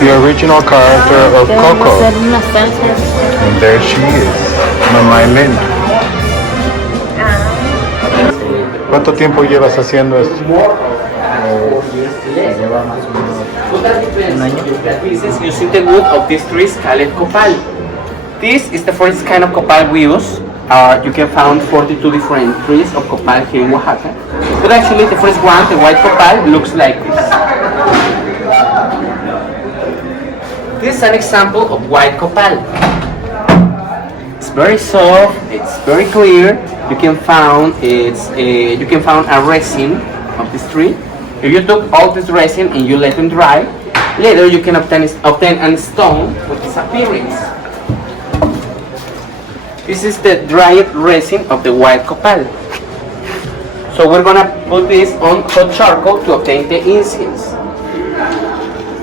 the original character of Coco. And there she is, Mamá Elena. ¿Cuánto tiempo llevas haciendo esto? Lleva más o menos un año. Pieces using the wood of this tree called copal. This is the first kind of copal we use. You can find 42 different trees of copal here in Oaxaca. But actually the first one, the white copal, looks like this. This is an example of white copal. It's very soft, it's very clear. You can find a resin of this tree. If you took all this resin and you let them dry, later you can obtain a stone with this appearance. This is the dried resin of the white copal. So we're gonna put this on hot charcoal to obtain the incense.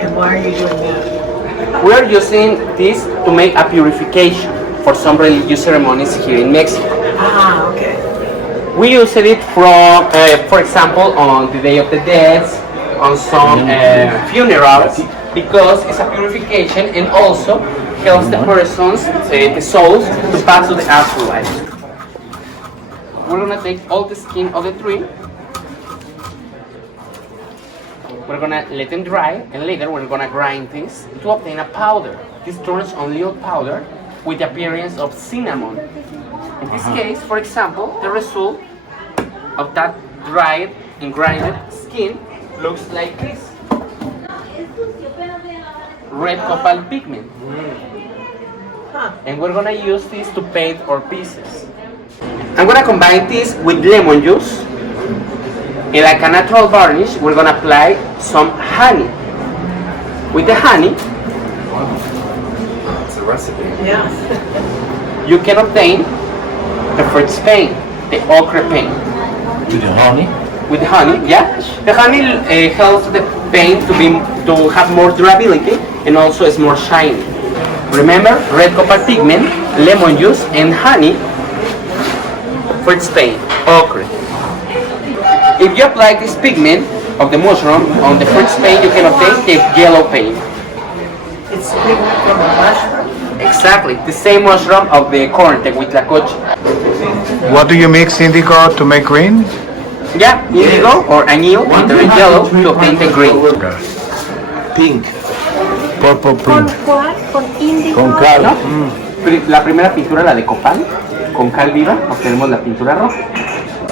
And why are you doing that? We're using this to make a purification for some religious ceremonies here in Mexico. Ah, okay. We use it from, for example, on the Day of the Dead, on some funerals, because it's a purification and also helps the persons, the souls, to pass to the afterlife. We're gonna take all the skin of the tree. We're gonna let them dry, and later we're gonna grind this to obtain a powder. This turns on little powder with the appearance of cinnamon. In this case, for example, the result of that dried and grinded skin looks like this. Red copal pigment. And we're gonna use this to paint our pieces. I'm gonna combine this with lemon juice. And like a natural varnish, we're gonna apply some honey. With the honey, It's a recipe. Yeah. you can obtain the first paint, the ochre paint. With the honey? With honey, yeah. The honey helps the paint to have more durability and also is more shiny. Remember, red copal pigment, lemon juice, and honey for its paint, ochre. If you apply this pigment of the mushroom on the first paint, you can obtain the yellow paint. It's pigment from a mushroom. Exactly, the same mushroom of the corn, the huitlacoche. What do you mix indigo to make green? Yeah, indigo or anil with the yellow to obtain the green. Pink. Purple ¿Con pink. cuál? ¿Con índigo? Con cal. ¿No? La primera pintura, la de copal, con cal viva, obtenemos la pintura roja.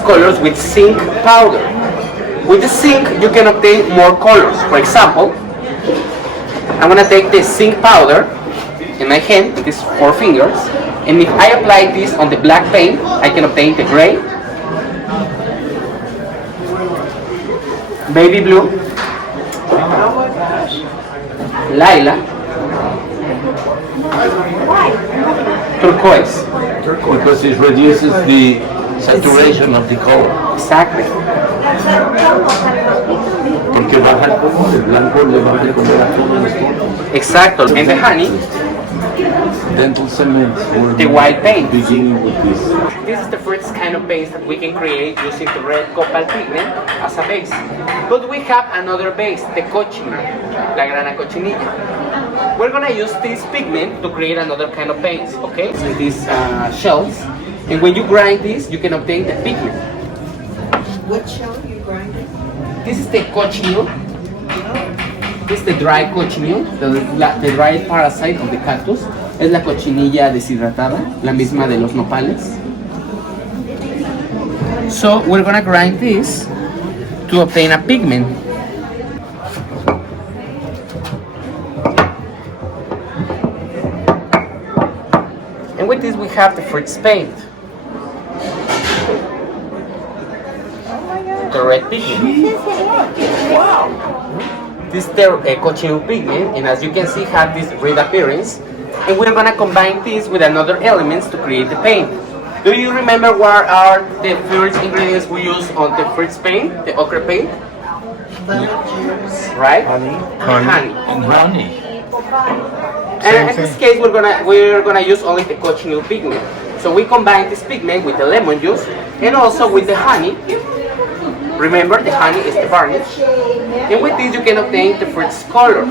Colors with zinc powder. With the zinc, you can obtain more colors. For example, I'm gonna take the zinc powder in my hand, with these 4 fingers, and if I apply this on the black paint, I can obtain the gray, baby blue, lilac, turquoise. Because it reduces the saturation of the color. Exactly. Porque baja el color, el blanco le baja el color a todo el estómago. Exacto. And the honey, Dental cement. the white paint. Beginning with this. This is the first kind of base that we can create using the red copal pigment as a base. But we have another base, the cochina, la grana cochinilla. We're gonna use this pigment to create another kind of base, okay? So these shells, and when you grind this, you can obtain the pigment. What shell you grinding? This is the cochineal. This is the dry cochineal, the dry parasite of the cactus. Es la cochinilla deshidratada, la misma de los nopales. So we're gonna grind this to obtain a pigment. And with this we have the fruits paint. The red pigment. This is the cochineal pigment, and as you can see, have this red appearance. And we're gonna combine this with another elements to create the paint. Do you remember what are the first ingredients we use on the first paint, the ochre paint? Right? Honey. And brownie. And in this case, we're gonna use only the cochineal pigment. So we combine this pigment with the lemon juice and also with the honey. Remember, the honey is the varnish. And with this, you can obtain the first color.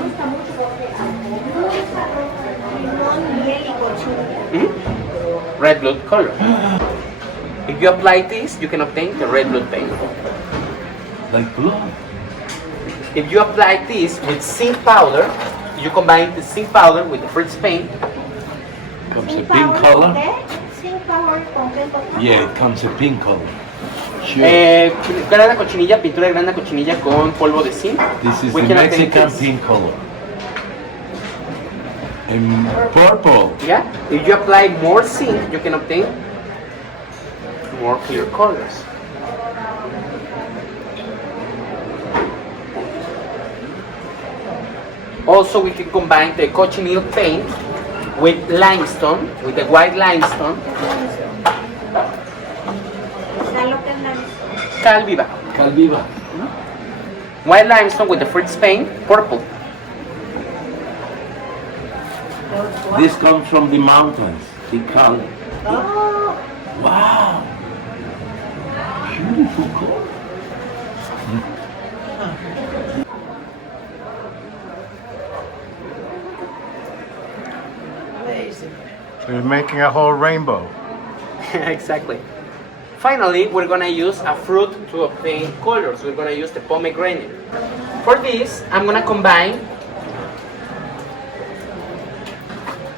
red blood color. If you apply this, you can obtain the red blood paint. Like blood. If you apply this with zinc powder, you combine the zinc powder with the freeze paint. Comes a pink color. Zinc power con qué toca? Yeah, it comes a pink color. Sure. Grana cochinilla, pintura de grana cochinilla con polvo de zinc. This is We the can obtain Mexican this. pink color. And purple. Yeah. If you apply more zinc, you can obtain more clear colors. Also, we can combine the cochineal paint with limestone, with the white limestone. ¿Sabes lo que es la Cal viva. Calviva. White limestone with the freeze paint, purple. This comes from the mountains. The color. Oh, Wow. Beautiful color. amazing. So you're making a whole rainbow. Exactly. Finally, we're gonna use a fruit to obtain colors. We're gonna use the pomegranate. For this, I'm gonna combine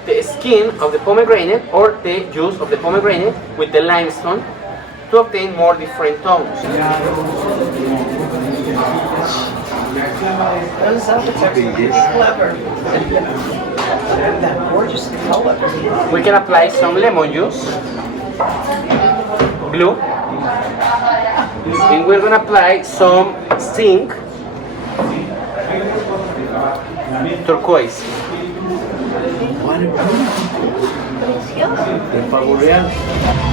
the skin of the pomegranate or the juice of the pomegranate with the limestone to obtain more different tones. Those outfits are pretty clever. That gorgeous color. We can apply some lemon juice, blue, and we're gonna apply some zinc, turquoise. What a beautiful. El pavo real.